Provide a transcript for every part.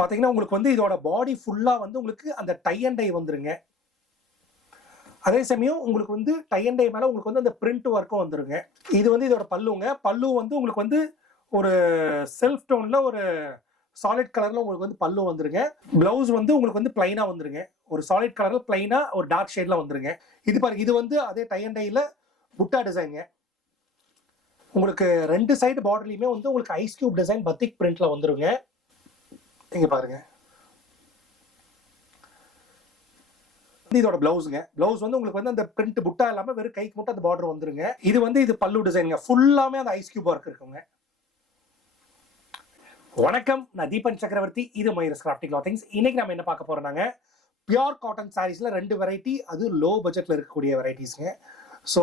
பாத்தீங்கன்னா உங்களுக்கு வந்து இதோட பாடி ஃபுல்லா வந்து உங்களுக்கு அந்த டை அண்ட் டை வந்துருங்க. அதே சமயம் உங்களுக்கு வந்து டை அண்ட் டை மேல உங்களுக்கு வந்து அந்த பிரிண்ட் ஒர்க்கும் வந்துருங்க. இது வந்து இதோட பல்லுங்க. பல்லு வந்து உங்களுக்கு வந்து ஒரு செல்ஃப் டோன்ல ஒரு சாலிட் கலர்ல உங்களுக்கு வந்து பல்லு வந்துருங்க. பிளவுஸ் வந்து உங்களுக்கு வந்து பிளைனா வந்துருங்க. ஒரு சாலிட் கலர்ல பிளைனா ஒரு டார்க் ஷேட்ல வந்துருங்க. இது பாருங்க, இது வந்து அதே டை அண்ட் டைல புட்டா டிசைன்ங்க. உங்களுக்கு ரெண்டு சைடு பார்டர்லயுமே வந்து உங்களுக்கு ஐஸ் கியூப் டிசைன் பத்திக் பிரிண்ட்ல வந்துருங்க. இங்க பாருங்க, இதோட பிளவுஸ்ங்க. பிளவுஸ் வந்து உங்களுக்கு வந்து அந்த பிரிண்ட் புட்டா இல்லாம வெறும் கைக்கு மட்டும் அந்த பார்டர் வந்துருங்க. இது வந்து இது பல்லு டிசைன்ங்க. ஃபுல்லாமே அந்த ஐஸ் கியூப் ஒர்க் இருக்குங்க. வணக்கம், நான் தீபன் சக்கரவர்த்தி. இது மயூரஸ் கிராஃப்டிங் கிளாத்திங்ஸ். இன்னைக்கு நம்ம என்ன பார்க்க போறோம்னாங்க, பியூர் காட்டன் சாரீஸ்ல ரெண்டு வெரைட்டி, அது லோ பட்ஜெட்ல இருக்கக்கூடிய வெரைட்டிஸ்ங்க. ஸோ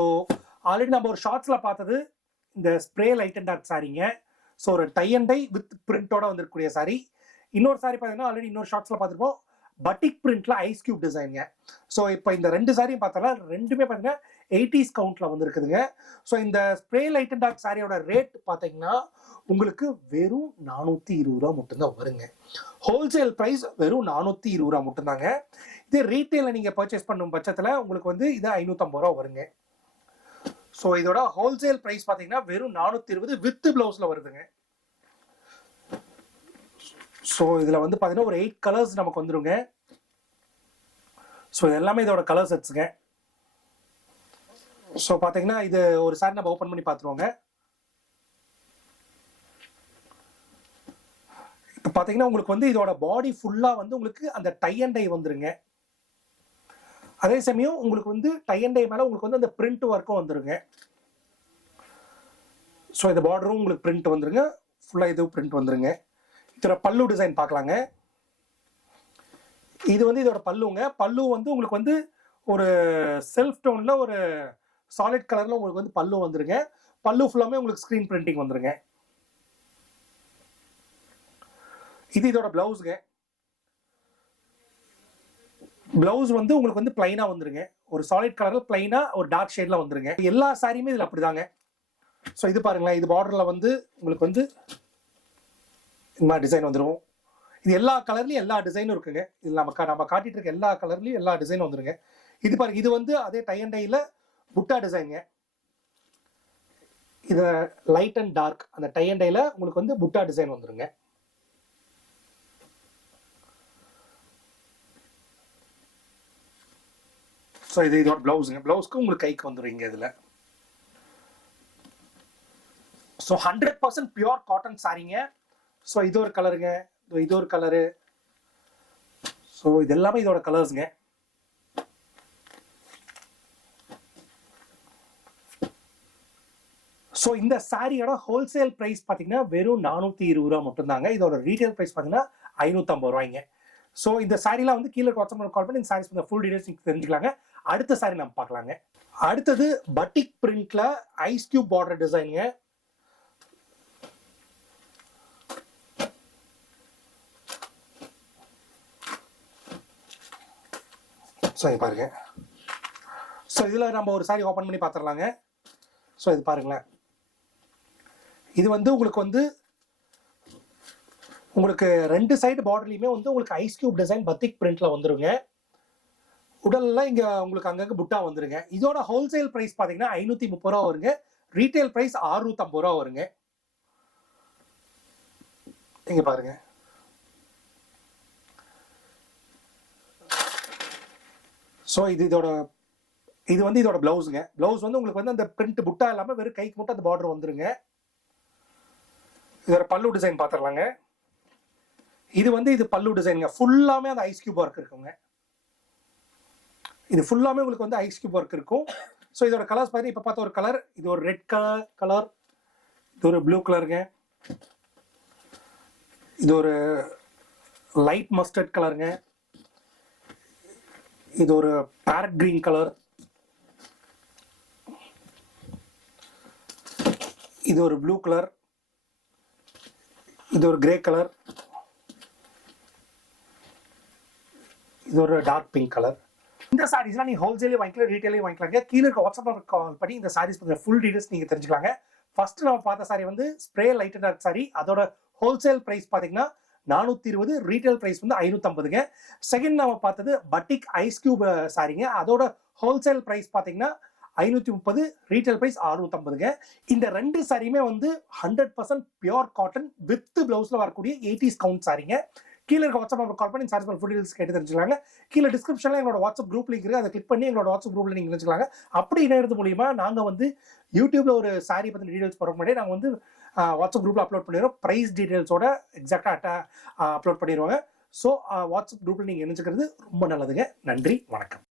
ஆல்ரெடி நம்ம ஒரு ஷார்ட்ஸ்ல பார்த்தது இந்த ஸ்ப்ரே லைட் அண்ட் டார்க் சாரீங்க. ஸோ ஒரு டை அண்ட் டை வித் பிரிண்டோட வந்திருக்கக்கூடிய சாரி. இன்னொரு சாரி பார்த்தீங்கன்னா ஆல்ரெடி இன்னொரு ஷார்ட்ஸ்ல பார்த்துருப்போம், பட்டிக் பிரிண்ட்ல ஐஸ் கியூப் டிசைனுங்க. ஸோ இப்போ இந்த ரெண்டு சாரியும் பார்த்தோம்னா ரெண்டுமே பார்த்தீங்கன்னா 80s கவுண்ட்ல வந்துருக்குதுங்க. ஸோ இந்த ஸ்ப்ரே லைட் அண்ட் டார்க் சாரியோட ரேட் பார்த்தீங்கன்னா உங்களுக்கு வெறும் 420 ரூபா மட்டும்தான் வருங்க. ஹோல்சேல் ப்ரைஸ் வெறும் 420 ரூபா மட்டும்தாங்க. இது ரீட்டைல நீங்க பர்ச்சேஸ் பண்ணும் பட்சத்தில் உங்களுக்கு வந்து இது 550 ரூபா வருங்க. ஸோ இதோட ஹோல்சேல் ப்ரைஸ் பார்த்தீங்கன்னா வெறும் 420 வித் பிளவுஸ்ல வருதுங்க. ஸோ இதில் வந்து பார்த்தீங்கன்னா ஒரு 8 கலர்ஸ் நமக்கு வந்துருங்க. ஸோ எல்லாமே இதோட கலர் செட்ஸுங்க. ஸோ பார்த்தீங்கன்னா இது ஒரு சாரி நம்ம ஓப்பன் பண்ணி பார்த்துருவோங்க. இப்போ பார்த்தீங்கன்னா உங்களுக்கு வந்து இதோட பாடி ஃபுல்லாக வந்து உங்களுக்கு அந்த டை அண்ட் டை வந்துருங்க. அதே சமயம் உங்களுக்கு வந்து டை அண்ட் டை மேலே உங்களுக்கு வந்து அந்த பிரிண்ட் ஒர்க்கும் வந்துருங்க. ஸோ இந்த பார்டரும் உங்களுக்கு பிரிண்ட் வந்துருங்க. ஃபுல்லாக இது பிரிண்ட் வந்துருங்க. இதோட பல்லு டிசைன் பார்க்கலாங்க. இது வந்து இதோட பல்லுங்க. பல்லு வந்து உங்களுக்கு வந்து ஒரு செல்ஃப் டோன்ல ஒரு சாலிட் கலர்ல உங்களுக்கு வந்து பல்லு வந்துருங்க. பல்லு ஃபுல்லாமே உங்களுக்கு ஸ்கிரீன் பிரிண்டிங் வந்துருங்க. இது இதோட பிளவுஸ்ங்க. பிளவுஸ் வந்து உங்களுக்கு வந்து பிளைனா வந்துருங்க. ஒரு சாலிட் கலர்ல பிளைனா ஒரு டார்க் ஷேட்ல வந்துருங்க. எல்லா சாரியுமே இதுல அப்படிதாங்க. ஸோ இது பாருங்களேன், இது பார்டர்ல வந்து உங்களுக்கு வந்து இந்த மாதிரி டிசைன் வந்துடும். இது எல்லா கலர்லயும் எல்லா டிசைனும் இருக்குங்க. இது நம்ம காட்டிட்டு இருக்க எல்லா கலர்லயும் எல்லா டிசைனும் வந்துருங்க. இது பாருங்க, இது வந்து அதே டை அண்ட் டைல புட்டா டிசைனுங்க. இது லைட் அண்ட் டார்க் அந்த டை அண்ட் டைல உங்களுக்கு வந்து புட்டா டிசைன் வந்துருங்க. ஸோ இது இதோட பிளவுஸுங்க. பிளவுஸ்க்கு உங்களுக்கு கைக்கு வந்துருங்க இதுல. ஸோ 100% பியூர் காட்டன் சாரிங்க. ஸோ இது ஒரு கலருங்க, இது ஒரு கலரு. ஸோ இது எல்லாமே இதோட கலர்ஸுங்க. ஸோ இந்த சாரியோட ஹோல்சேல் ப்ரைஸ் பார்த்தீங்கன்னா வெறும் 420 ரூபா மட்டும்தாங்க. இதோட ரீட்டைல் ப்ரைஸ் பார்த்தீங்கன்னா 550 ரூபாய்ங்க. ஸோ இந்த சாரிலாம் வந்து கீழே வாட்ஸ்அப் கால் பண்ணி இந்த சாரீஸ் ஃபுல் டீடைல்ஸ் நீங்கள் தெரிஞ்சுக்கலாங்க. அடுத்த சாரி நம்ம பார்க்கலாங்க. அடுத்தது பட்டிக் பிரிண்ட்ல ஐஸ் கியூப் பார்டர் டிசைனுங்க. ஸோ இது பாருங்க. ஸோ இதில் நம்ம ஒரு சாரி ஓப்பன் பண்ணி பார்த்துடலாங்க. ஸோ இது பாருங்களேன், இது வந்து உங்களுக்கு ரெண்டு சைடு பார்டர்லையுமே வந்து உங்களுக்கு ஐஸ் கியூப் டிசைன் பத்திக் பிரிண்ட்ல வந்துருங்க. உடல்ல இங்க உங்களுக்கு அங்கங்க புட்டா வந்துருங்க. இதோட ஹோல்சேல் பிரைஸ் பார்த்தீங்கன்னா 530 ரூபா வருங்க. ரீட்டைல் பிரைஸ் 650 ரூபா வருங்க. இங்க பாருங்க. ஸோ இது வந்து இதோட பிளவுஸுங்க. பிளவுஸ் வந்து உங்களுக்கு வந்து அந்த பிரிண்ட் புட்டா இல்லாம வெறும் கைக்கு மட்டும் அந்த பார்டர் வந்துருங்க. இதோட பல்லு டிசைன் பார்த்துடலாங்க. இது வந்து இது பல்லு டிசைனுங்க. ஃபுல்லாமே அந்த ஐஸ் கியூப் ஒர்க் இருக்குங்க. இது ஃபுல்லாமே உங்களுக்கு வந்து ஐஸ் கியூப் ஒர்க் இருக்கும். ஸோ இதோட கலர்ஸ் பார்த்தீங்கன்னா இப்போ பார்த்த ஒரு கலர், இது ஒரு ரெட் கலர், இது ஒரு ப்ளூ கலருங்க, இது ஒரு லைட் மஸ்டர்ட் கலருங்க, இது ஒரு பேரட் கிரீன் கலர், இது ஒரு ப்ளூ கலர், இது ஒரு கிரே கலர், இது ஒரு டார்க் பிங்க் கலர். இந்த சாரீஸ்லாம் நீங்க ஹோல்சேலே வாங்கிக்கலாம், ரீட்டைலே வாங்கிக்கலாங்க. கீழே இருக்க வாட்ஸ்அப் கால் பண்ணி இந்த சாரீஸ் பத்தி ஃபுல் டீடைல்ஸ் நீங்க தெரிஞ்சுக்கலாங்க. ஃபர்ஸ்ட் நம்ம பார்த்த சாரி வந்து spray light and dark sari. அதோட ஹோல்சேல் பிரைஸ் பாத்தீங்கன்னா 420, ரீட்டைல் பிரைஸ் வந்து 550ங்க. செகண்ட் நம்ம பார்த்தது பட்டிக் ஐஸ் கியூப் சாரிங்க. அதோட ஹோல்சேல் பிரைஸ் பார்த்தீங்கன்னா 530, ரீட்டைல் பிரைஸ் 650ங்க. இந்த ரெண்டு சாரியுமே வந்து 100% பியூர் காட்டன் வித் பிளவுஸ்ல வரக்கூடிய 80s கவுண்ட் சாரிங்க. கீழே இருக்க வாட்ஸ்அப் நம்பர் கால் பண்ணி சார்ஜ் ஃபுல் டீல்ஸ் கேட்டு தெரிஞ்சுக்கலாங்க. கீழே டிஸ்கிரிப்ஷனில் எங்களோட வாட்ஸ்அப் குரூப் லிங்க் இருக்குது, அதை கிளிக் பண்ணி எங்களோட வாட்ஸ்அப் குரூப்ல நீங்கள் நினைச்சுக்கலாங்க. அப்படி இணையது மூலியமா நாங்கள் வந்து யூடியூப்ல ஒரு சாரி பற்றி டீடைல்ஸ் போகிற முன்னாடி நாங்கள் வந்து வாட்ஸ்அப் குரூப்ல அப்லோட் பண்ணிடுறோம். ப்ரைஸ் டீடைல்ஸோட எக்ஸாக்டாக அப்லோட் பண்ணிடுவாங்க. ஸோ வாட்ஸ்அப் குரூப்ல நீங்கள் நினைச்சுக்கிறது ரொம்ப நல்லதுங்க. நன்றி, வணக்கம்.